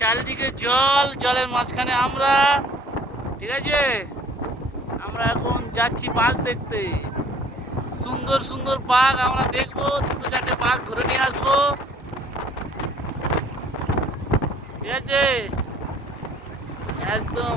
চারিদিকে জল, জলের মাঝখানে আমরা। ঠিক আছে, আমরা এখন যাচ্ছি বাঘ দেখতে। সুন্দর সুন্দর বাঘ আমরা দেখবো, দুটো চারটে বাঘ ধরে নিয়ে আসবো। ঠিক আছে, একদম